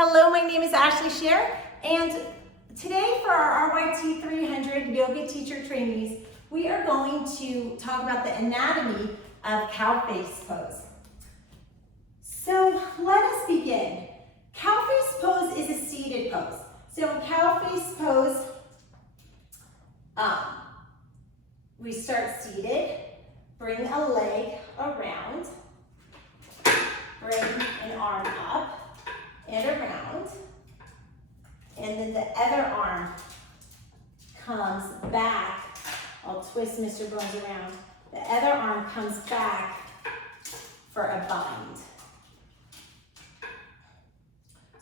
Hello, my name is Ashley Scher, and today for our RYT 300 yoga teacher trainees, we are going to talk about the anatomy of cow face pose. So let us begin. Cow face pose is a seated pose. So in cow face pose, we start seated, bring a leg around, bring an arm up and around, and then the other arm comes back. I'll twist Mr. Bones around. The other arm comes back for a bind.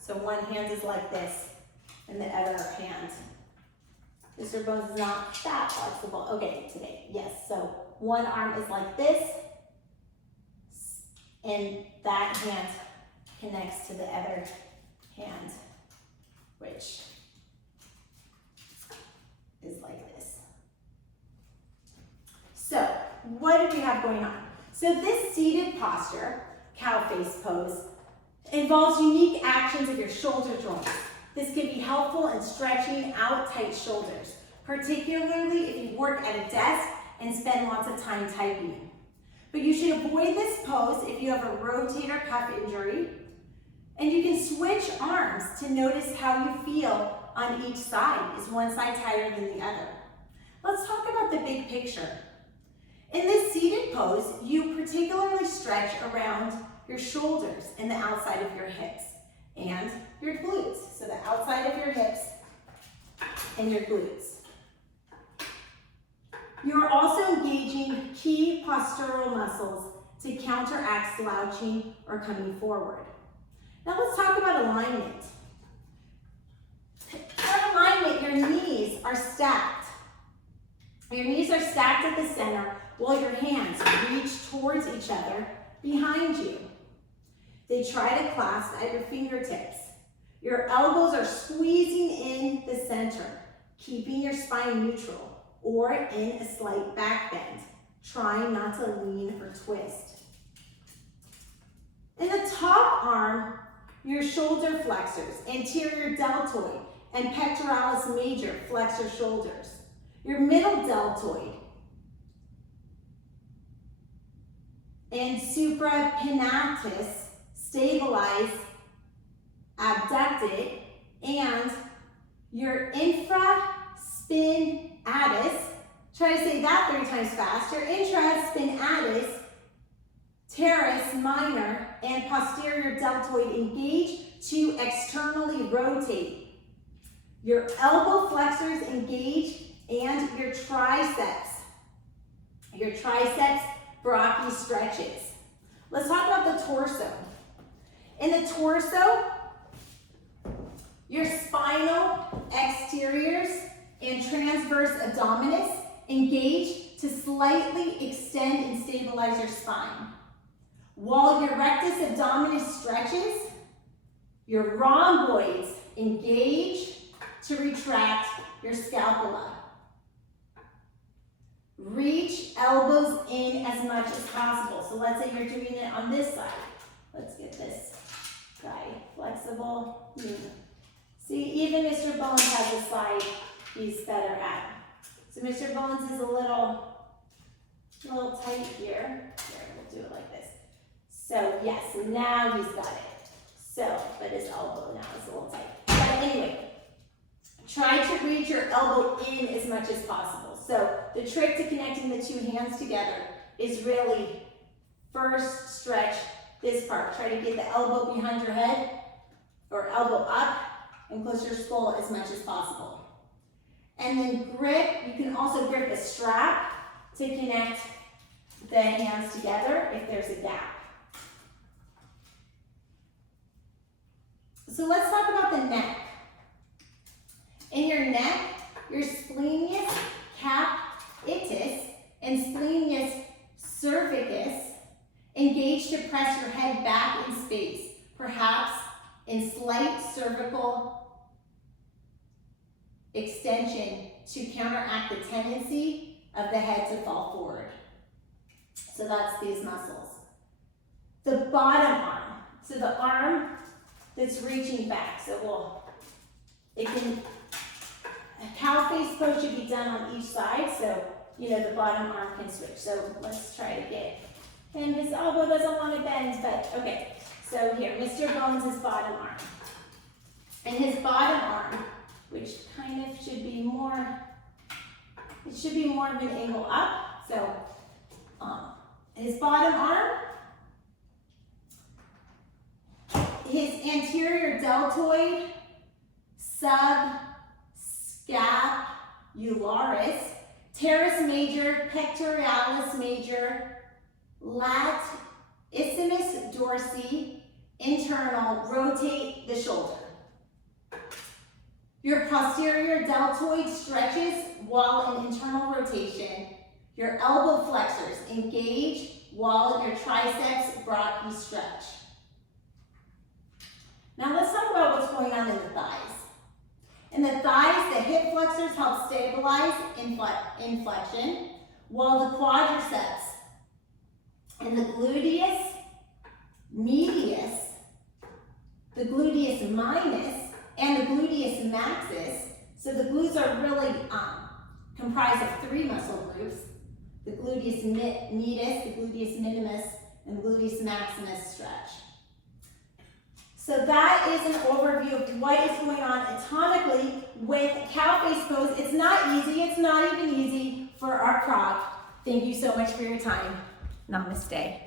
So one hand is like this, and the other hand. Mr. Bones is not that flexible. Okay, today, yes. So one arm is like this, and that hand connects to the other hand, which is like this. So what do we have going on? So this seated posture, cow face pose, involves unique actions of your shoulder joints. This can be helpful in stretching out tight shoulders, particularly if you work at a desk and spend lots of time typing. But you should avoid this pose if you have a rotator cuff injury, and you can switch arms to notice how you feel on each side. Is one side tighter than the other? Let's talk about the big picture. In this seated pose, you particularly stretch around your shoulders and the outside of your hips and your glutes. So the outside of your hips and your glutes. You're also engaging key postural muscles to counteract slouching or coming forward. Now let's talk about alignment. For alignment, your knees are stacked. Your knees are stacked at the center while your hands reach towards each other behind you. They try to clasp at your fingertips. Your elbows are squeezing in the center, keeping your spine neutral or in a slight back bend, trying not to lean or twist. In the top arm, your shoulder flexors, anterior deltoid, and pectoralis major flex your shoulders. Your middle deltoid and suprapinatus stabilize abducted, and your infraspinatus, try to say that 3 times fast, your intraspinatus teres minor and posterior deltoid engage to externally rotate. Your elbow flexors engage and your triceps brachii stretches. Let's talk about the torso. In the torso, your spinal exteriors and transverse abdominis engage to slightly extend and stabilize your spine. While your rectus abdominis stretches, your rhomboids engage to retract your scapula. Reach elbows in as much as possible. So let's say you're doing it on this side. Let's get this guy flexible. See, even Mr. Bones has a side he's better at. So Mr. Bones is a little tight here. Here, we'll do it like this. So yes, now he's got it. So, but his elbow now is a little tight. But anyway, try to reach your elbow in as much as possible. So the trick to connecting the two hands together is really first stretch this part. Try to get the elbow behind your head or elbow up and close your skull as much as possible. And then grip, you can also grip a strap to connect the hands together if there's a gap. So let's talk about the neck. In your neck, your splenius capitis and splenius cervicus engage to press your head back in space, perhaps in slight cervical extension to counteract the tendency of the head to fall forward. So that's these muscles. The bottom arm. So the arm that's reaching back. So a cow face pose should be done on each side, so you know the bottom arm can switch. So let's try to get him. His elbow doesn't want to bend, but okay. So here, Mr. Bones' bottom arm. And his bottom arm, which kind of should be more, it should be more of an angle up. So his bottom arm, his anterior deltoid, subscapularis, teres major, pectoralis major, latissimus dorsi, internal, rotate the shoulder. Your posterior deltoid stretches while in internal rotation. Your elbow flexors engage while your triceps brachii stretch. Now let's talk about what's going on in the thighs. In the thighs, the hip flexors help stabilize inflection, while the quadriceps and the gluteus medius, the gluteus minus, and the gluteus maxis. So the glutes are really comprised of 3 muscle groups: the gluteus medius, the gluteus minimus, and the gluteus maximus stretch. So that is an overview of what is going on atomically with cow face pose. It's not easy. It's not even easy for our prop. Thank you so much for your time. Namaste.